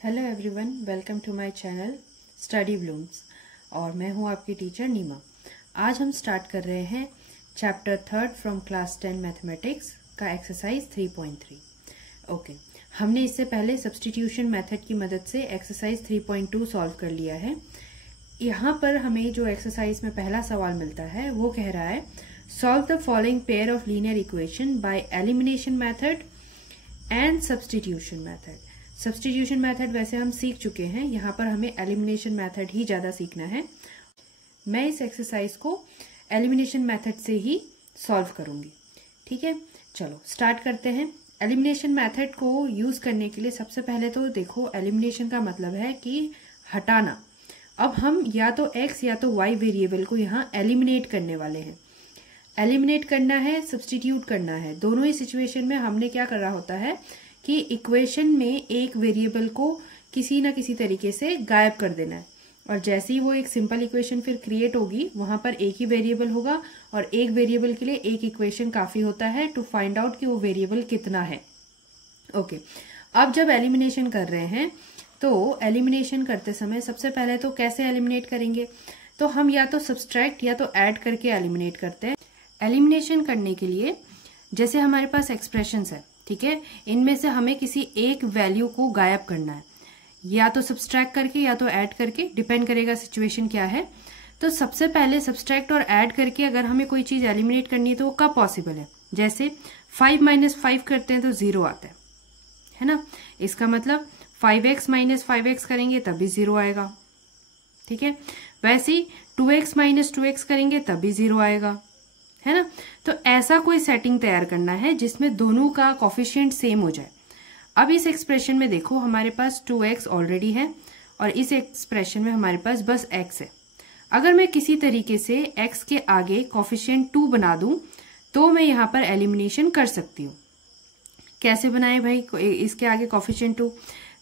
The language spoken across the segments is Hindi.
Hello everyone, welcome to my channel study blooms और मैं हूं आपकी टीचर नीमा। आज हम स्टार्ट कर रहे हैं चैप्टर 3 फ्रॉम क्लास 10 मैथमेटिक्स का एक्सरसाइज 3.3। ओके, हमने इससे पहले सब्स्टिट्यूशन मेथड की मदद से एक्सरसाइज 3.2 सॉल्व कर लिया है। यहाँ पर हमें जो एक्सरसाइज में पहला सवाल मिलता है वो कह रहा है solve the following pair of linear equation by elimination method and substitution method. Substitution method वैसे हम सीख चुके हैं, यहाँ पर हमें एलिमिनेशन मेथड ही ज्यादा सीखना है। मैं इस एक्सरसाइज को एलिमिनेशन मेथड से ही सॉल्व करूंगी। ठीक है, चलो स्टार्ट करते हैं। एलिमिनेशन मेथड को यूज करने के लिए सबसे पहले तो देखो, एलिमिनेशन का मतलब है कि हटाना। अब हम या तो x या तो y वेरिएबल को यहाँ एलिमिनेट करने वाले हैं। एलिमिनेट करना है, सब्स्टिट्यूट करना है, दोनों ही सिचुएशन में हमने क्या कर रहा होता है कि इक्वेशन में एक वेरिएबल को किसी ना किसी तरीके से गायब कर देना है। और जैसे ही वो एक सिंपल इक्वेशन फिर क्रिएट होगी, वहां पर एक ही वेरिएबल होगा और एक वेरिएबल के लिए एक इक्वेशन काफी होता है टू फाइंड आउट कि वो वेरिएबल कितना है। ओके, अब जब एलिमिनेशन कर रहे हैं तो एलिमिनेशन करते समय सबसे पहले तो कैसे एलिमिनेट करेंगे, तो हम या तो सब्सट्रैक्ट या तो ऐड करके एलिमिनेट करते हैं। एलिमिनेशन करने के लिए जैसे हमारे पास एक्सप्रेशंस है, ठीक है, इनमें से हमें किसी एक वैल्यू को गायब करना है, या तो सब्सट्रैक्ट करके या तो ऐड करके, डिपेंड करेगा सिचुएशन क्या है। तो सबसे पहले सब्सट्रैक्ट और ऐड करके अगर हमें कोई चीज एलिमिनेट करनी है तो वो कब पॉसिबल है, जैसे 5 - 5 करते हैं तो 0 आता है ना। इसका मतलब 5x - 5x करेंगे तब भी 0 आएगा। ठीक है, वैसे ही 2x - 2x करेंगे तब भी 0 आएगा, है ना। तो ऐसा कोई सेटिंग तैयार करना है जिसमें दोनों का कोफिशिएंट सेम हो जाए। अब इस एक्सप्रेशन में देखो, हमारे पास 2x ऑलरेडी है और इस एक्सप्रेशन में हमारे पास बस x है। अगर मैं किसी तरीके से x के आगे कोफिशिएंट 2 बना दूं तो मैं यहां पर एलिमिनेशन कर सकती हूँ। कैसे बनाए भाई इसके आगे कोफिशिएंट 2?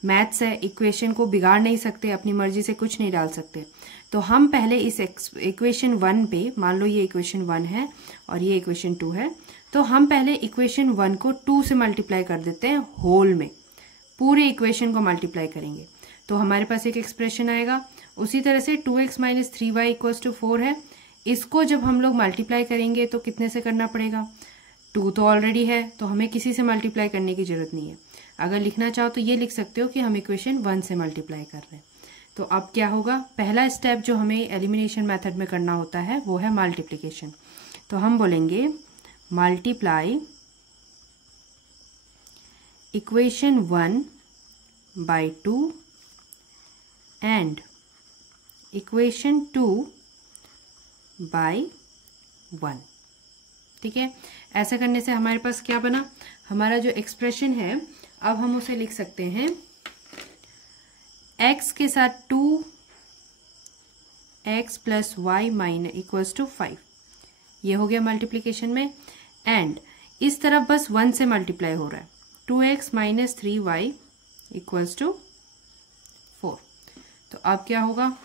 मैथ्स है, इक्वेशन को बिगाड़ नहीं सकते, अपनी मर्जी से कुछ नहीं डाल सकते। तो हम पहले इस इक्वेशन 1 पे, मान लो ये इक्वेशन 1 है और ये इक्वेशन 2 है, तो हम पहले इक्वेशन 1 को 2 से मल्टीप्लाई कर देते हैं होल में, पूरे इक्वेशन को मल्टीप्लाई करेंगे तो हमारे पास एक एक्सप्रेशन आएगा। उसी तरह से 2x - 3y = 4 है, इसको जब हम लोग मल्टीप्लाई करेंगे तो कितने से करना पड़ेगा? 2 तो ऑलरेडी है तो हमें किसी से मल्टीप्लाई करने की जरूरत नहीं है। अगर लिखना चाहो तो ये लिख सकते हो कि हम इक्वेशन 1 से मल्टीप्लाई कर रहे हैं। तो अब क्या होगा, पहला स्टेप जो हमें एलिमिनेशन मेथड में करना होता है वो है मल्टीप्लिकेशन। तो हम बोलेंगे multiply equation 1 by 2 and equation 2 by 1। ठीक है, ऐसा करने से हमारे पास क्या बना, हमारा जो एक्सप्रेशन है अब हम उसे लिख सकते हैं x के साथ 2x + y - 5। ये हो गया मल्टीप्लिकेशन में। एंड इस तरफ बस 1 से मल्टीप्लाई हो रहा है, 2x - 3y = 4। तो अब क्या होगा,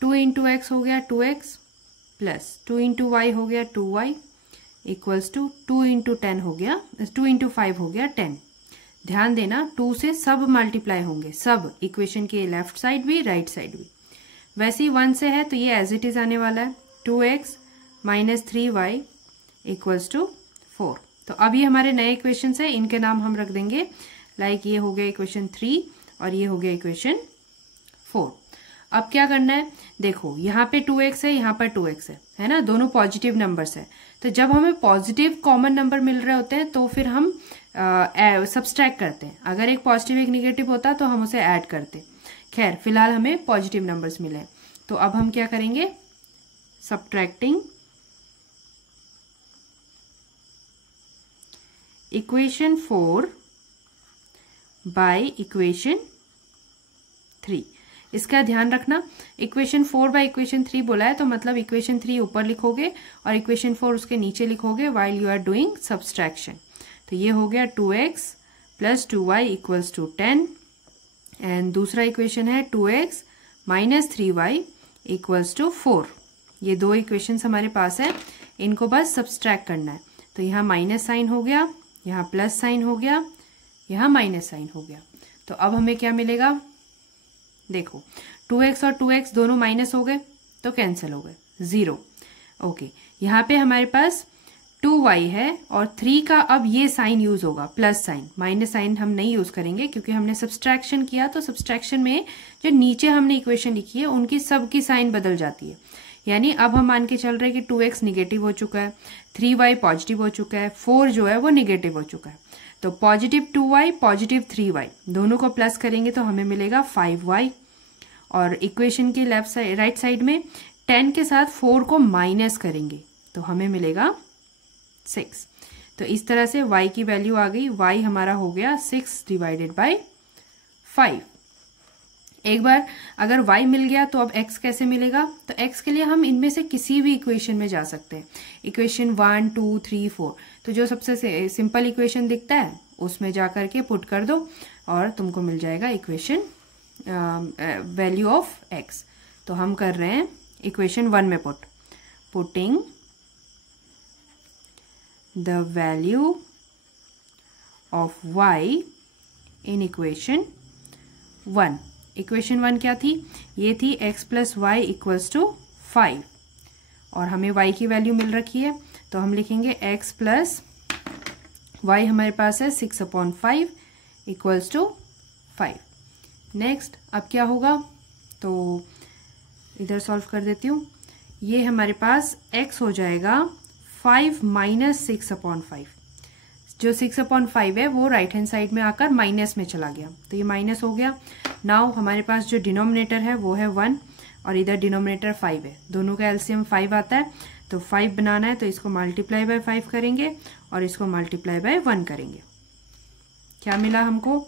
2 × x हो गया 2x प्लस 2 × y हो गया 2y = 2 × 10 हो गया, 2 × 5 हो गया 10। ध्यान देना 2 से सब मल्टीप्लाई होंगे, सब इक्वेशन के लेफ्ट साइड भी राइट साइड भी। वैसे ही 1 से है तो ये एज इट इज आने वाला है, 2x - 3y = 4। तो अब ये हमारे नए इक्वेशन है, इनके नाम हम रख देंगे, लाइक ये हो गया इक्वेशन 3 और ये हो गया इक्वेशन 4। अब क्या करना है, देखो यहाँ पे 2x है, यहाँ पर 2x है ना, दोनों पॉजिटिव नंबर्स है। तो जब हमें पॉजिटिव कॉमन नंबर मिल रहे होते हैं तो फिर हम सब्सट्रैक्ट करते हैं। अगर एक पॉजिटिव एक निगेटिव होता तो हम उसे ऐड करते। खैर फिलहाल हमें पॉजिटिव नंबर्स मिले, तो अब हम क्या करेंगे, सब्ट्रैक्टिंग इक्वेशन 4 बाय इक्वेशन 3। इसका ध्यान रखना, इक्वेशन 4 बाय इक्वेशन 3 बोला है तो मतलब इक्वेशन 3 ऊपर लिखोगे और इक्वेशन 4 उसके नीचे लिखोगे while you are doing subtraction. तो ये हो गया 2x + 2y = 10 एंड दूसरा इक्वेशन है 2x - 3y = 4। ये दो इक्वेशंस हमारे पास है, इनको बस सब्सट्रैक्ट करना है। तो यहाँ माइनस साइन हो गया, यहाँ प्लस साइन हो गया, यहाँ माइनस साइन हो गया। तो अब हमें क्या मिलेगा, देखो 2x और 2x दोनों माइनस हो गए तो कैंसिल हो गए, 0। ओके, यहाँ पे हमारे पास 2y है और 3 का अब ये साइन यूज होगा, प्लस साइन। माइनस साइन हम नहीं यूज करेंगे क्योंकि हमने सब्सट्रैक्शन किया, तो सब्सट्रैक्शन में जो नीचे हमने इक्वेशन लिखी है उनकी सबकी साइन बदल जाती है। यानी अब हम मान के चल रहे हैं कि 2x निगेटिव हो चुका है, 3y पॉजिटिव हो चुका है, 4 जो है वो निगेटिव हो चुका है। तो पॉजिटिव 2y पॉजिटिव 3y दोनों को प्लस करेंगे तो हमें मिलेगा 5y। और इक्वेशन की लेफ्ट साइड राइट साइड में 10 के साथ 4 को माइनस करेंगे तो हमें मिलेगा 6। तो इस तरह से y की वैल्यू आ गई, y हमारा हो गया 6 डिवाइडेड बाय 5। एक बार अगर y मिल गया तो अब x कैसे मिलेगा, तो x के लिए हम इनमें से किसी भी इक्वेशन में जा सकते हैं। इक्वेशन 1 2 3 4, तो जो सबसे सिंपल इक्वेशन दिखता है उसमें जा करके पुट कर दो और तुमको मिल जाएगा इक्वेशन वैल्यू ऑफ x। तो हम कर रहे हैं इक्वेशन 1 में putting the value of y in equation 1। Equation 1 क्या थी, ये थी x plus y equals to 5 और हमें y की वैल्यू मिल रखी है तो हम लिखेंगे x प्लस वाई हमारे पास है 6/5 इक्वल्स टू 5। नेक्स्ट अब क्या होगा, तो इधर सॉल्व कर देती हूँ। ये हमारे पास x हो जाएगा 5 माइनस 6/5। जो 6/5 है वो राइट हैंड साइड में आकर माइनस में चला गया तो ये माइनस हो गया। नाउ हमारे पास जो डिनोमिनेटर है वो है 1 और इधर डिनोमिनेटर 5 है, दोनों का एलसीएम 5 आता है। तो 5 बनाना है तो इसको मल्टीप्लाई बाय 5 करेंगे और इसको मल्टीप्लाई बाय 1 करेंगे। क्या मिला हमको,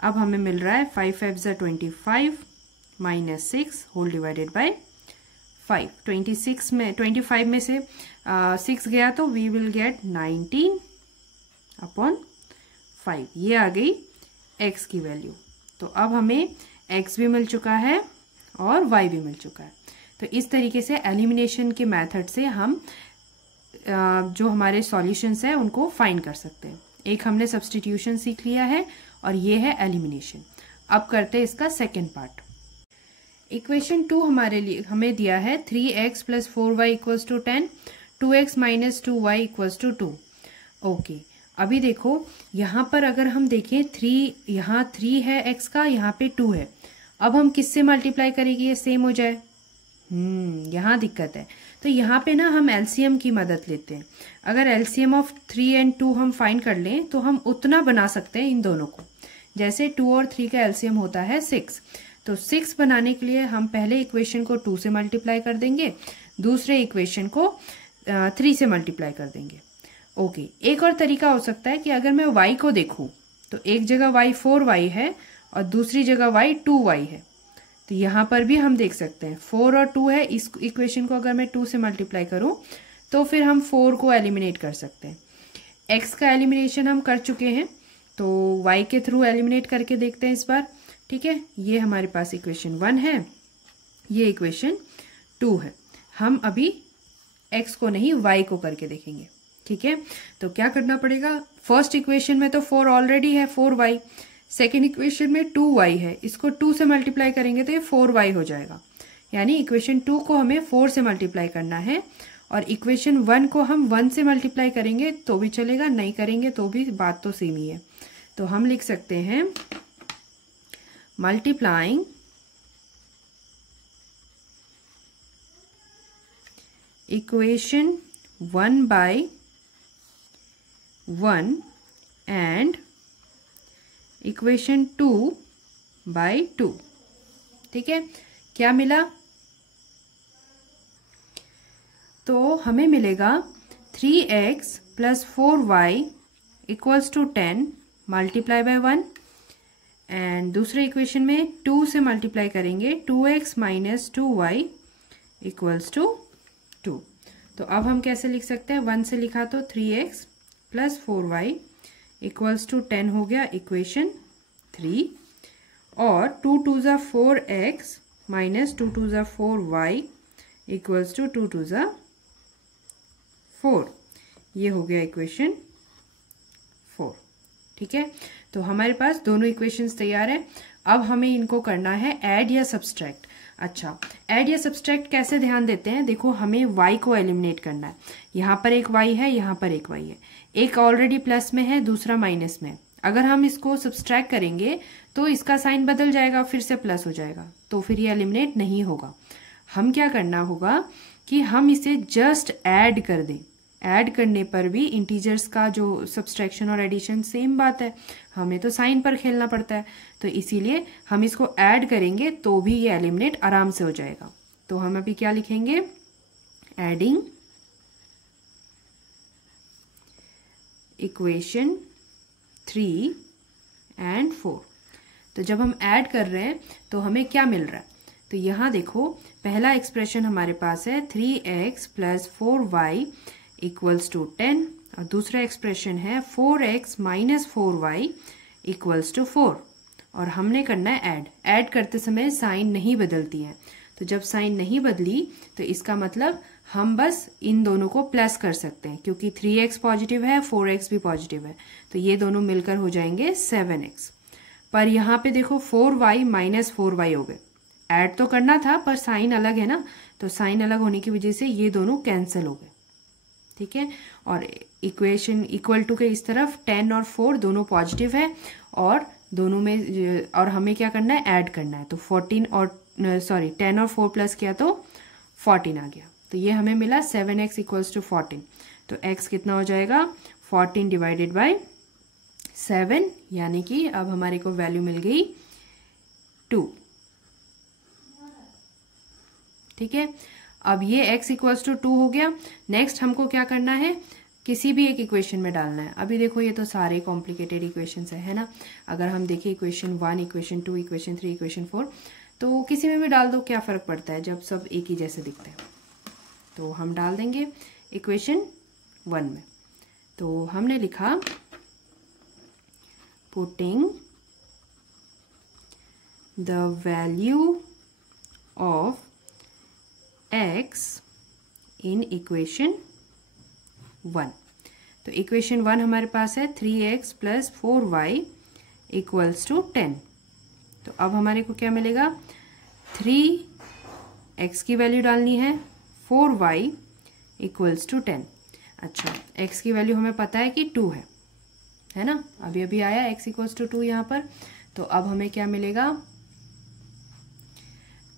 अब हमें मिल रहा है 5 5 25 माइनस 6 होल डिवाइडेड बाय 5। 25 में से 6 गया तो वी विल गेट 19/5। ये आ गई x की वैल्यू। तो अब हमें x भी मिल चुका है और y भी मिल चुका है। तो इस तरीके से एलिमिनेशन के मेथड से हम जो हमारे सॉल्यूशंस है उनको फाइंड कर सकते हैं। एक हमने सब्स्टिट्यूशन सीख लिया है और ये है एलिमिनेशन। अब करते हैं इसका सेकेंड पार्ट। इक्वेशन 2 हमारे लिए हमें दिया है 3x plus 4y equals to 10, 2x minus 2y equals to 2। Okay, अभी देखो यहाँ पर अगर हम देखें 3, यहाँ 3 है x का, यहाँ पे 2 है। अब हम किससे मल्टीप्लाई करेंगे ये सेम हो जाए, यहाँ दिक्कत है। तो यहाँ पे ना हम एलसीएम की मदद लेते हैं। अगर एलसीएम ऑफ 3 एंड 2 हम फाइंड कर लें तो हम उतना बना सकते हैं इन दोनों को। जैसे 2 और 3 का एलसीएम होता है 6, तो 6 बनाने के लिए हम पहले इक्वेशन को 2 से मल्टीप्लाई कर देंगे, दूसरे इक्वेशन को 3 से मल्टीप्लाई कर देंगे। ओके, एक और तरीका हो सकता है कि अगर मैं y को देखूं तो एक जगह y 4y है और दूसरी जगह y 2y है। तो यहाँ पर भी हम देख सकते हैं 4 और 2 है, इस इक्वेशन को अगर मैं 2 से मल्टीप्लाई करूं तो फिर हम 4 को एलिमिनेट कर सकते हैं। x का एलिमिनेशन हम कर चुके हैं तो y के थ्रू एलिमिनेट करके देखते हैं इस बार। ठीक है, ये हमारे पास इक्वेशन 1 है, ये इक्वेशन 2 है। हम अभी x को नहीं y को करके देखेंगे। ठीक है, तो क्या करना पड़ेगा, फर्स्ट इक्वेशन में तो 4 ऑलरेडी है 4y, सेकेंड इक्वेशन में 2y है, इसको 2 से मल्टीप्लाई करेंगे तो ये 4y हो जाएगा। यानी इक्वेशन 2 को हमें 4 से मल्टीप्लाई करना है और इक्वेशन 1 को हम 1 से मल्टीप्लाई करेंगे तो भी चलेगा, नहीं करेंगे तो भी बात तो सेम ही है। तो हम लिख सकते हैं multiplying equation 1 by 1 and equation 2 by 2। ठीक है, क्या मिला, तो हमें मिलेगा 3x plus 4y equals to 10 multiply by 1 and दूसरे इक्वेशन में 2 से मल्टीप्लाई करेंगे 2x minus 2y equals to 2। तो अब हम कैसे लिख सकते हैं, 1 से लिखा तो 3x plus 4y equals to 10 हो गया इक्वेशन 3 और 2 2 ज़ा 4x माइनस 2 2 ज़ा 4y इक्वल्स टू 2 2 ज़ा 4। ये हो गया इक्वेशन 4। ठीक है, तो हमारे पास दोनों इक्वेशंस तैयार है। अब हमें इनको करना है ऐड या सब्सट्रैक्ट। अच्छा, ऐड या सब्सट्रैक्ट कैसे ध्यान देते हैं, देखो हमें y को एलिमिनेट करना है। यहाँ पर एक y है, यहाँ पर एक y है, एक ऑलरेडी प्लस में है, दूसरा माइनस में। अगर हम इसको सब्सट्रैक्ट करेंगे तो इसका साइन बदल जाएगा, फिर से प्लस हो जाएगा, तो फिर ये एलिमिनेट नहीं होगा। हम क्या करना होगा कि हम इसे जस्ट ऐड कर दें। ऐड करने पर भी इंटीजर्स का जो सब्सट्रैक्शन और एडिशन सेम बात है, हमें तो साइन पर खेलना पड़ता है, तो इसीलिए हम इसको ऐड करेंगे तो भी ये एलिमिनेट आराम से हो जाएगा। तो हम अभी क्या लिखेंगे, एडिंग इक्वेशन 3 and 4। तो जब हम ऐड कर रहे हैं तो हमें क्या मिल रहा है, तो यहां देखो पहला एक्सप्रेशन हमारे पास है 3x + 4y = 10 और दूसरा एक्सप्रेशन है 4x - 4y = 4 और हमने करना है ऐड। ऐड करते समय साइन नहीं बदलती है, तो जब साइन नहीं बदली तो इसका मतलब हम बस इन दोनों को प्लस कर सकते हैं, क्योंकि 3x पॉजिटिव है, 4x भी पॉजिटिव है, तो ये दोनों मिलकर हो जाएंगे 7x। पर यहाँ पे देखो 4y - 4y हो गए। ऐड तो करना था पर साइन अलग है ना, तो साइन अलग होने की वजह से ये दोनों कैंसिल हो गए। ठीक है, और इक्वेशन इक्वल टू के इस तरफ 10 और 4 दोनों पॉजिटिव है और दोनों में, और हमें क्या करना है, ऐड करना है। तो 10 और 4 प्लस किया तो 14 आ गया, तो ये हमें मिला 7x = 14। तो x कितना हो जाएगा, 14 / 7, यानी कि अब हमारे को वैल्यू मिल गई 2। ठीक है, अब ये x = 2 हो गया। नेक्स्ट हमको क्या करना है, किसी भी एक इक्वेशन में डालना है। अभी देखो ये तो सारे कॉम्प्लिकेटेड इक्वेशंस है ना। अगर हम देखें इक्वेशन 1, इक्वेशन 2, इक्वेशन 3, इक्वेशन 4, तो किसी में भी डाल दो, क्या फर्क पड़ता है जब सब एक ही जैसे दिखते हैं। तो हम डाल देंगे इक्वेशन 1 में। तो हमने लिखा putting the value of x in equation 1। तो इक्वेशन 1 हमारे पास है 3x + 4y = 10। तो अब हमारे को क्या मिलेगा, 3x की वैल्यू डालनी है, 4y = 10। अच्छा, x की वैल्यू हमें पता है कि 2 है ना, अभी अभी आया x = 2 यहाँ पर। तो अब हमें क्या मिलेगा,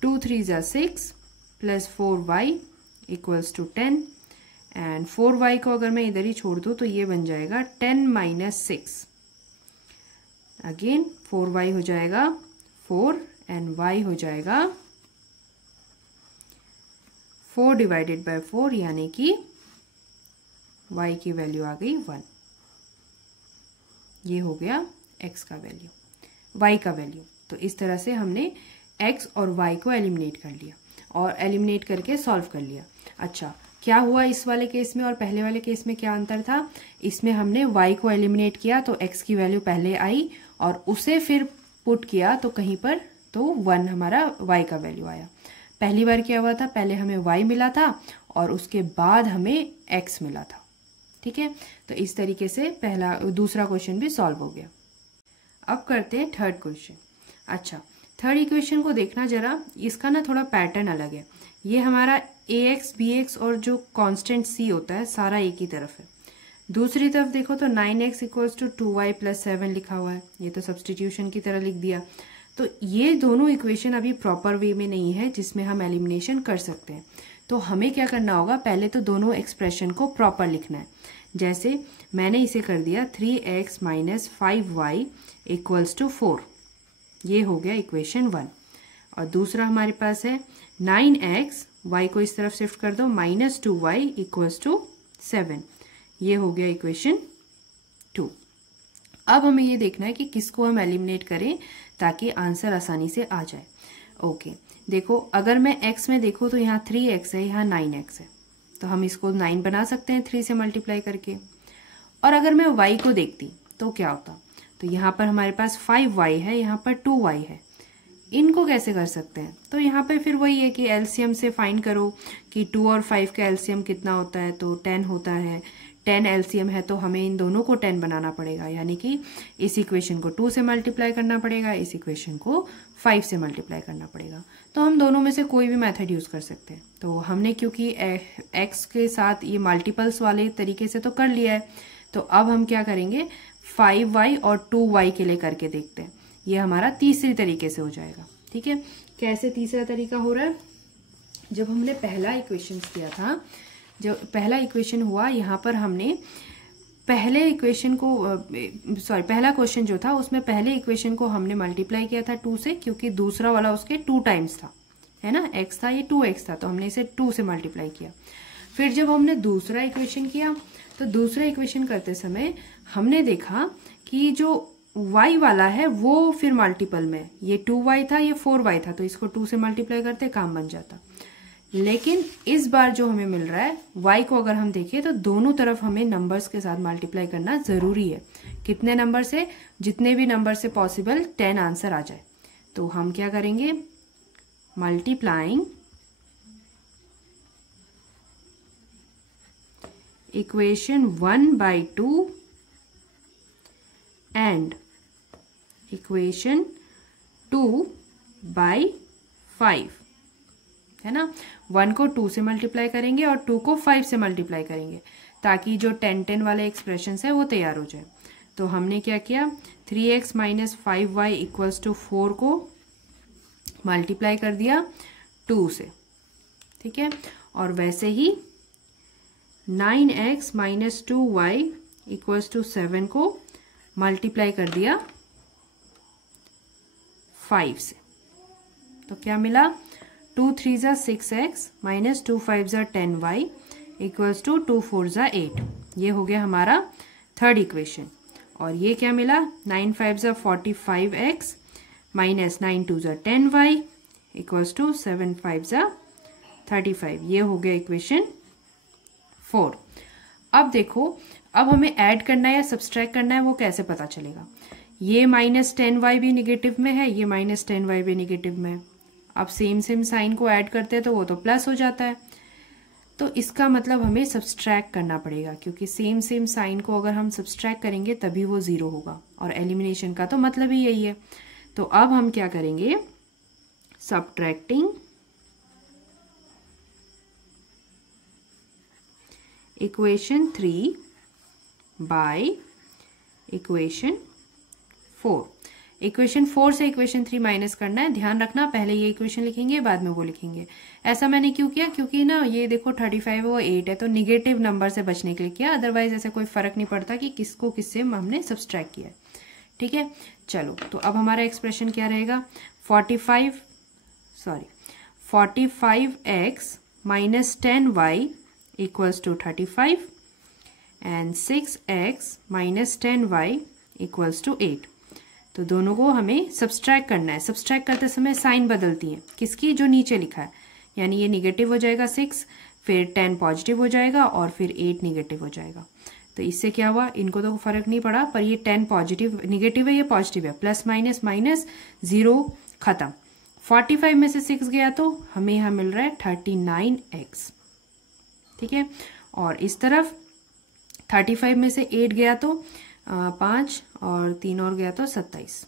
2 3 = 6 + 4y = 10 एंड 4y को अगर मैं इधर ही छोड़ दूं तो ये बन जाएगा 10 - 6। अगेन 4y हो जाएगा 4 एंड y हो जाएगा 4 / 4, यानी कि y की वैल्यू आ गई 1। ये हो गया x का वैल्यू, y का वैल्यू। तो इस तरह से हमने x और y को एलिमिनेट कर लिया और एलिमिनेट करके सॉल्व कर लिया। अच्छा, क्या हुआ इस वाले केस में और पहले वाले केस में क्या अंतर था, इसमें हमने y को एलिमिनेट किया तो x की वैल्यू पहले आई और उसे फिर पुट किया तो कहीं पर तो 1 हमारा y का वैल्यू आया। पहली बार क्या हुआ था, पहले हमें y मिला था और उसके बाद हमें x मिला था। ठीक है, तो इस तरीके से दूसरा क्वेश्चन भी सॉल्व हो गया। अब करते हैं थर्ड क्वेश्चन। अच्छा, थर्ड इक्वेशन को देखना जरा, इसका ना थोड़ा पैटर्न अलग है। ये हमारा ax bx और जो कांस्टेंट c होता है सारा एक ही तरफ है। दूसरी तरफ देखो तो 9x = 2y + 7 लिखा हुआ है, ये तो सब्सटीट्यूशन की तरह लिख दिया। तो ये दोनों इक्वेशन अभी प्रॉपर वे में नहीं है जिसमें हम एलिमिनेशन कर सकते हैं। तो हमें क्या करना होगा, पहले तो दोनों एक्सप्रेशन को प्रॉपर लिखना है। जैसे मैंने इसे कर दिया 3x - 5y = 4, ये हो गया इक्वेशन 1। और दूसरा हमारे पास है 9x, y को इस तरफ शिफ्ट कर दो, -2y = 7, ये हो गया इक्वेशन 2। अब हमें ये देखना है कि किसको हम एलिमिनेट करें ताकि आंसर आसानी से आ जाए। ओके, देखो अगर मैं x में देखूं तो यहाँ 3x है, यहाँ 9x है, तो हम इसको 9 बना सकते हैं 3 से मल्टीप्लाई करके। और अगर मैं y को देखती तो क्या होता, तो यहाँ पर हमारे पास 5y है, यहाँ पर 2y है, इनको कैसे कर सकते हैं, तो यहाँ पे फिर वही है कि एलसीएम से फाइंड करो कि 2 और 5 का एलसीएम कितना होता है, तो 10 होता है। 10 एलसीएम है तो हमें इन दोनों को 10 बनाना पड़ेगा, यानी कि इस इक्वेशन को 2 से मल्टीप्लाई करना पड़ेगा, इस इक्वेशन को 5 से मल्टीप्लाई करना पड़ेगा। तो हम दोनों में से कोई भी मेथड यूज कर सकते हैं। तो हमने क्योंकि x के साथ ये मल्टीपल्स वाले तरीके से तो कर लिया है, तो अब हम क्या करेंगे 5y और 2y के लिए करके देखते हैं। ये हमारा तीसरी तरीके से हो जाएगा। ठीक है, कैसे तीसरा तरीका हो रहा है? जब हमने पहला इक्वेशन किया था, जो पहला इक्वेशन हुआ, यहाँ पर हमने पहले इक्वेशन को पहला क्वेश्चन जो था उसमें पहले इक्वेशन को हमने मल्टीप्लाई किया था 2 से, क्योंकि दूसरा वाला उसके 2 टाइम्स था, है ना, x था, ये 2x था, तो हमने इसे 2 से मल्टीप्लाई किया। फिर जब हमने दूसरा इक्वेशन किया तो दूसरा इक्वेशन करते समय हमने देखा कि जो y वाला है वो फिर मल्टीपल में, ये 2y था, ये 4y था, तो इसको 2 से मल्टीप्लाई करते काम बन जाता। लेकिन इस बार जो हमें मिल रहा है y को अगर हम देखें तो दोनों तरफ हमें नंबर्स के साथ मल्टीप्लाई करना जरूरी है। कितने नंबर से? जितने भी नंबर से पॉसिबल 10 आंसर आ जाए। तो हम क्या करेंगे, मल्टीप्लाइंग इक्वेशन 1/2 एंड इक्वेशन 2/5, है ना। 1 को 2 से मल्टीप्लाई करेंगे और 2 को 5 से मल्टीप्लाई करेंगे, ताकि जो 10-10 वाले एक्सप्रेशन है वो तैयार हो जाए। तो हमने क्या किया, 3x minus 5y equals to 4 को मल्टीप्लाई कर दिया 2 से, ठीक है। और वैसे ही 9x minus 2y equals to 7 को मल्टीप्लाई कर दिया 5 से। तो क्या मिला, 2 3 जा 6x माइनस 2 5 जा 10y इक्वल्स टू 2 4 जा 8। ये हो गया हमारा थर्ड इक्वेशन। और ये क्या मिला, 9 5 जा 45x माइनस 9 2 जा 10y इक्वल्स टू 7 5 जा 35। ये हो गया इक्वेशन 4। अब देखो, अब हमें ऐड करना है या सब्सट्रैक्ट करना है, वो कैसे पता चलेगा? ये माइनस 10y भी निगेटिव में है, ये माइनस 10y भी निगेटिव में है। अब सेम सेम साइन को ऐड करते हैं तो वो तो प्लस हो जाता है। तो इसका मतलब हमें सब्सट्रैक्ट करना पड़ेगा, क्योंकि सेम सेम साइन को अगर हम सब्सट्रैक्ट करेंगे तभी वो 0 होगा, और एलिमिनेशन का तो मतलब ही यही है। तो अब हम क्या करेंगे, subtracting equation 3 by equation 4। Equation 4 से इक्वेशन 3 माइनस करना है। ध्यान रखना, पहले ये इक्वेशन लिखेंगे बाद में वो लिखेंगे। ऐसा मैंने क्यों किया, क्योंकि ना ये देखो 35 वो 8 है, तो निगेटिव नंबर से बचने के लिए किया, अदरवाइज ऐसे कोई फर्क नहीं पड़ता कि किसको किससे हमने सब्सट्रैक्ट किया है। ठीक है, चलो तो अब हमारा एक्सप्रेशन क्या रहेगा, 45x minus 10y equals to 35 and 6x minus 10y equals to 8। तो दोनों को हमें सब्सट्रैक्ट करना है। सब्सट्रैक्ट करते समय साइन बदलती है, किसकी? जो नीचे लिखा है, यानी ये निगेटिव हो जाएगा 6, फिर 10 पॉजिटिव हो जाएगा और फिर 8 निगेटिव हो जाएगा। तो इससे क्या हुआ, इनको तो फर्क नहीं पड़ा, पर ये 10 पॉजिटिव निगेटिव है, ये पॉजिटिव है, प्लस माइनस माइनस 0 खत्म। 45 में से 6 गया तो हमें यहाँ मिल रहा है 39x, ठीक है। और इस तरफ 35 में से 8 गया तो 5 और 3 और गया तो 27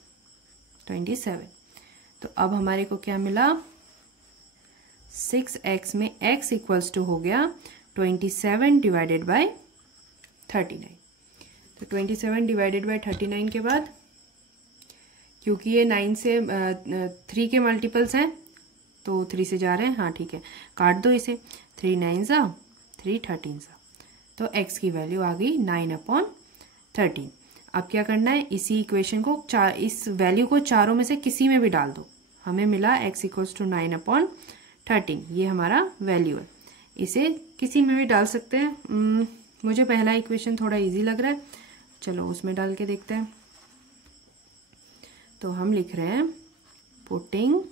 तो अब हमारे को क्या मिला, 6x में x इक्वल्स टू हो गया 27 डिवाइडेड बाय 39। तो 27 डिवाइडेड बाय 39 के बाद, क्योंकि ये 9 से 3 के मल्टीपल्स हैं तो 3 से जा रहे हैं, हाँ ठीक है, काट दो इसे, 3 9 जा 3 13 जा, तो x की वैल्यू आ गई 9/13। अब क्या करना है, इसी इक्वेशन को इस वैल्यू को चारों में से किसी में भी डाल दो। हमें मिला x इक्वल्स टू 9/13, ये हमारा वैल्यू है। इसे किसी में भी डाल सकते हैं। मुझे पहला इक्वेशन थोड़ा इजी लग रहा है, चलो उसमें डाल के देखते हैं। तो हम लिख रहे हैं, putting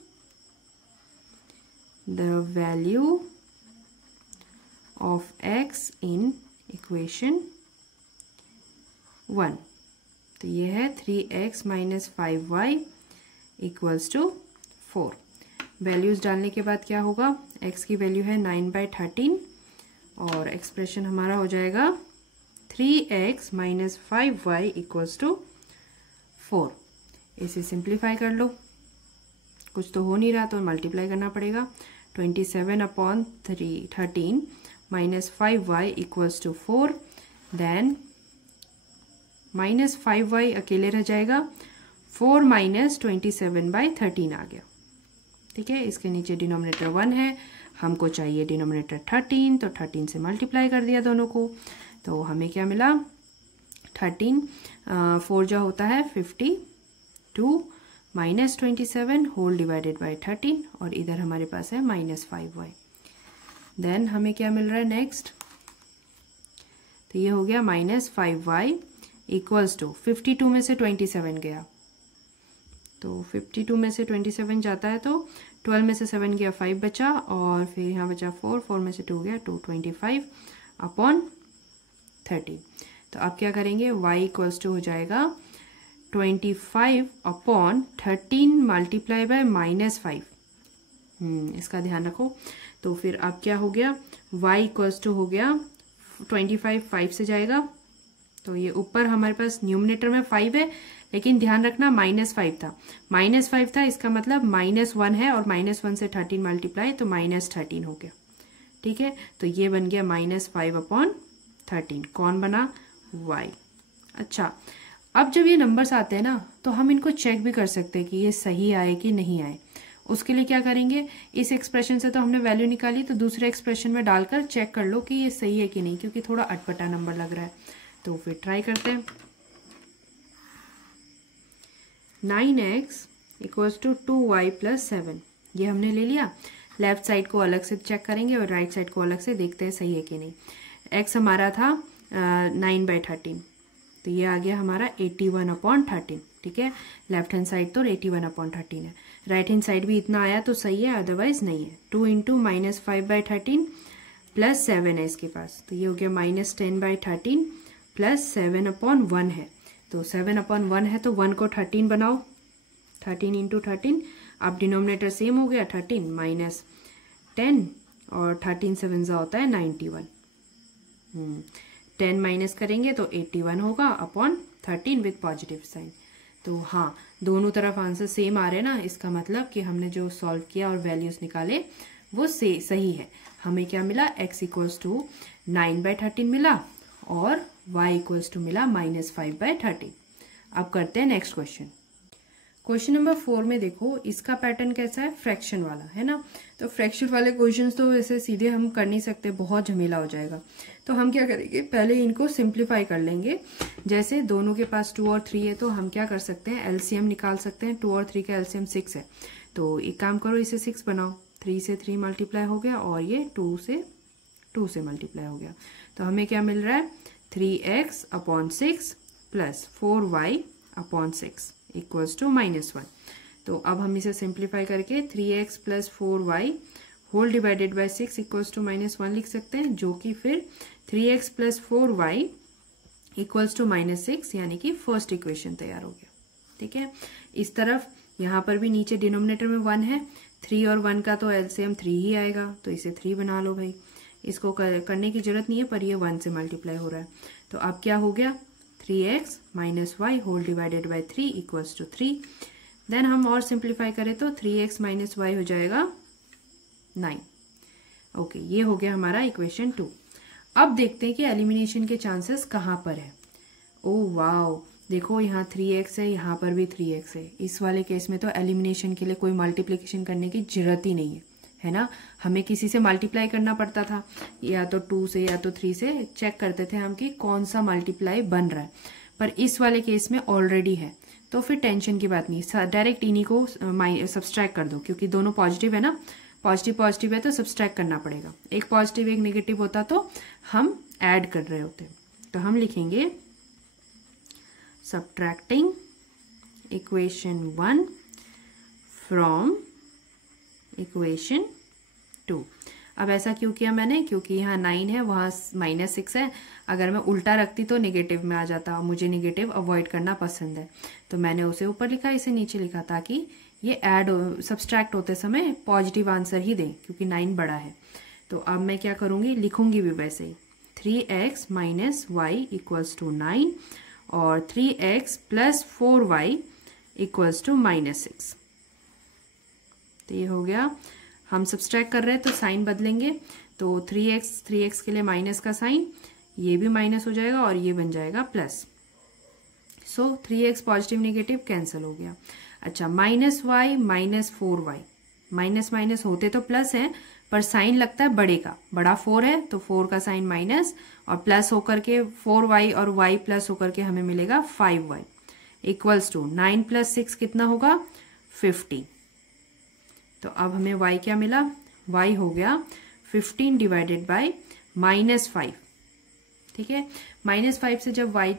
the value of x in equation 1। तो ये है 3x minus 5y equals to 4। Values डालने के बाद क्या होगा, x की वैल्यू है 9/13 और एक्सप्रेशन हमारा हो जाएगा 3x minus 5y equals to 4। इसे सिंप्लीफाई कर लो, कुछ तो हो नहीं रहा तो मल्टीप्लाई करना पड़ेगा। 27/13 minus 5y equals to 4, then minus 5y अकेले रह जाएगा, 4 माइनस 27/13 आ गया। ठीक है, इसके नीचे डिनोमिनेटर 1 है, हमको चाहिए डिनोमिनेटर 13, तो 13 से मल्टीप्लाई कर दिया दोनों को, तो हमें क्या मिला 13 4 जो होता है 52 माइनस 27 होल डिवाइडेड बाय 13, और इधर हमारे पास है माइनस 5y। देन हमें क्या मिल रहा है नेक्स्ट, तो ये हो गया माइनस 5y इक्वल्स टू 52 में से 27 गया, तो 52 में से 27 जाता है तो 12 में से 7 गया 5 बचा, और फिर यहाँ बचा 4 में से 2 गया 2, 25/13। तो अब क्या करेंगे, y इक्वल्स टू हो जाएगा 25/13 मल्टीप्लाई बाय माइनस 5। इसका ध्यान रखो। तो फिर अब क्या हो गया, y इक्वल्स टू हो गया 25 5 से जाएगा, तो ये ऊपर हमारे पास न्यूमिनेटर में 5 है, लेकिन ध्यान रखना -5 था, -5 था, इसका मतलब -1 है, और -1 से 13 मल्टीप्लाई तो -13 हो गया। ठीक है, तो ये बन गया -5/13। कौन बना, y। अच्छा, अब जब ये नंबर्स आते हैं ना, तो हम इनको चेक भी कर सकते हैं कि ये सही आए कि नहीं आए। उसके लिए क्या करेंगे, इस एक्सप्रेशन से तो हमने वैल्यू निकाली, तो दूसरे एक्सप्रेशन में डालकर चेक कर लो कि ये सही है कि नहीं, क्योंकि थोड़ा अटपटा नंबर लग रहा है। तो फिर ट्राई करते हैं। 9x equals to 2y plus 7, ये हमने ले लिया। लेफ्ट साइड को अलग से चेक करेंगे और राइट साइड को अलग से देखते हैं सही है कि नहीं। x हमारा था 9/13, तो ये आ गया हमारा 81/13। ठीक है, लेफ्ट हैंड साइड तो 81/13 है, राइट हैंड साइड भी इतना आया तो सही है, अदरवाइज नहीं है। 2 इंटू -5/13 प्लस 7 है इसके पास, तो ये हो गया -10/13 प्लस 7/1 है, तो 7/1 है तो 1 को 13 बनाओ, 13 इंटू 13। अब डिनोमिनेटर सेम हो गया 13 माइनस 10, और 13 से 7 होता है 91। 10 माइनस करेंगे तो 81 होगा अपॉन 13 विथ पॉजिटिव साइन। तो हाँ, दोनों तरफ आंसर सेम आ रहे हैं ना, इसका मतलब कि हमने जो सॉल्व किया और वैल्यूज निकाले वो सही है। हमें क्या मिला, x इक्वल्स टू 9/13 मिला, और y इक्वल्स टू मिला -5/13। अब करते हैं नेक्स्ट क्वेश्चन। क्वेश्चन नंबर 4 में देखो, इसका पैटर्न कैसा है, फ्रैक्शन वाला है ना। तो फ्रैक्शन वाले क्वेश्चंस तो वैसे सीधे हम कर नहीं सकते, बहुत झमेला हो जाएगा। तो हम क्या करेंगे, पहले इनको सिंप्लीफाई कर लेंगे। जैसे दोनों के पास 2 और 3 है, तो हम क्या कर सकते हैं, एलसीएम निकाल सकते हैं। 2 और 3 का एलसीएम 6 है, तो एक काम करो, इसे 6 बनाओ। 3 से 3 मल्टीप्लाई हो गया, और ये 2 से मल्टीप्लाई हो गया। तो हमें क्या मिल रहा है, 3x/6 plus 4y/6 equals to -1। तो अब हम इसे सिंप्लीफाई करके 3x plus 4y whole divided by 6 equals to -1 लिख सकते हैं, जो कि फिर 3x plus 4y equals to -6, यानी कि फर्स्ट इक्वेशन तैयार हो गया। ठीक है, इस तरफ यहाँ पर भी नीचे डिनोमिनेटर में 1 है, 3 और 1 का तो एलसीएम 3 ही आएगा, तो इसे 3 बना लो भाई। इसको करने की जरूरत नहीं है, पर ये 1 से मल्टीप्लाई हो रहा है। तो अब क्या हो गया, 3x minus y whole divided by 3 equals to 3। Then हम और सिंप्लीफाई करें तो 3x माइनस वाई हो जाएगा 9। ओके, ये हो गया हमारा इक्वेशन 2। अब देखते हैं कि एलिमिनेशन के चांसेस कहाँ पर है। ओह वाओ, देखो यहाँ 3x है, यहाँ पर भी 3x है। इस वाले केस में तो एलिमिनेशन के लिए कोई मल्टीप्लिकेशन करने की जरूरत ही नहीं है ना। हमें किसी से मल्टीप्लाई करना पड़ता था, या तो 2 से या तो 3 से चेक करते थे हम कि कौन सा मल्टीप्लाई बन रहा है। पर इस वाले केस में ऑलरेडी है, तो फिर टेंशन की बात नहीं, डायरेक्ट इन्हीं को सब्सट्रैक्ट कर दो, क्योंकि दोनों पॉजिटिव है ना। पॉजिटिव है तो सब्सट्रैक्ट करना पड़ेगा। एक पॉजिटिव एक नेगेटिव होता तो हम ऐड कर रहे होते। तो हम लिखेंगे subtracting equation 1 from equation 2। अब ऐसा क्यों किया मैंने, क्योंकि यहाँ 9 है, वहाँ -6 है। अगर मैं उल्टा रखती तो नेगेटिव में आ जाता, मुझे नेगेटिव अवॉइड करना पसंद है, तो मैंने उसे ऊपर लिखा, इसे नीचे लिखा, ताकि ये ऐड सब्सट्रैक्ट होते समय पॉजिटिव आंसर ही दें, क्योंकि 9 बड़ा है। तो अब मैं क्या करूँगी, लिखूंगी भी वैसे ही 3x minus y equals to 9 और 3x plus 4y equals to -6। तो ये हो गया। हम सब्सट्रैक्ट कर रहे हैं तो साइन बदलेंगे, तो 3x के लिए माइनस का साइन, ये भी माइनस हो जाएगा और ये बन जाएगा प्लस। सो 3x पॉजिटिव नेगेटिव कैंसिल हो गया। अच्छा, -y minus 4y, minus minus होते तो प्लस है पर साइन लगता है बड़े का, बड़ा 4 है तो 4 का साइन माइनस और प्लस होकर के 4y और y प्लस होकर के हमें मिलेगा 5y इक्वल्स टू 9 प्लस 6 कितना होगा 50। तो अब हमें y क्या मिला, y हो गया 15 डिवाइडेड बाय -5। ठीक है, -5 से जब y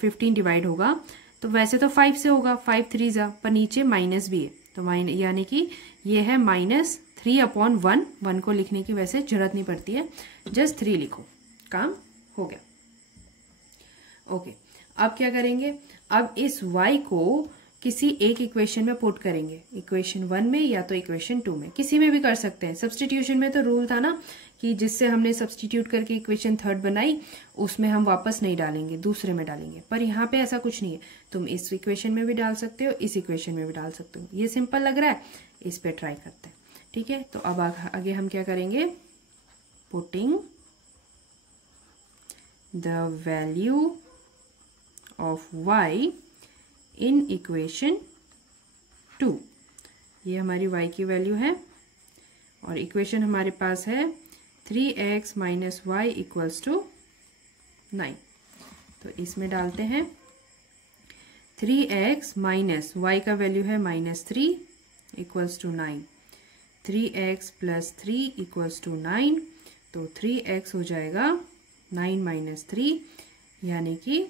15 डिवाइड होगा तो वैसे तो 5 से होगा, 5 3 जा, पर नीचे माइनस भी है तो यानी कि ये है -3/1। 1 को लिखने की वैसे जरूरत नहीं पड़ती है, जस्ट 3 लिखो, काम हो गया। ओके, अब क्या करेंगे, अब इस y को किसी एक इक्वेशन में पुट करेंगे, इक्वेशन 1 में या तो इक्वेशन 2 में, किसी में भी कर सकते हैं। सब्सटीट्यूशन में तो रूल था ना कि जिससे हमने सब्सटीट्यूट करके इक्वेशन 3 बनाई उसमें हम वापस नहीं डालेंगे, दूसरे में डालेंगे, पर यहाँ पे ऐसा कुछ नहीं है। तुम इस इक्वेशन में भी डाल सकते हो, इस इक्वेशन में भी डाल सकते हो। ये सिंपल लग रहा है, इस पे ट्राई करते हैं। ठीक है, तो अब आगे हम क्या करेंगे, putting the value of y in equation 2। ये हमारी y की वैल्यू है और इक्वेशन हमारे पास है 3x minus y equals to 9। तो इसमें डालते हैं 3x माइनस वाई का वैल्यू है -3 equals to 9, 3x plus 3 equals to 9। तो 3x हो जाएगा 9 माइनस 3 यानी कि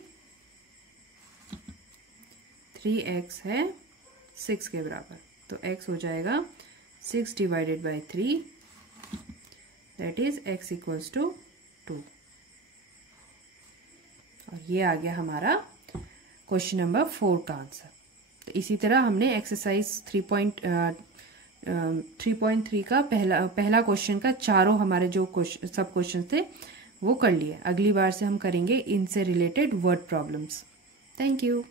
3x है 6 के बराबर। तो x हो जाएगा 6 divided by 3, that is x equals to 2। और ये आ गया हमारा क्वेश्चन नंबर 4 का आंसर। तो इसी तरह हमने एक्सरसाइज 3.3 का पहला क्वेश्चन का चारों हमारे जो सब क्वेश्चन थे वो कर लिए। अगली बार से हम करेंगे इनसे related word problems. Thank you.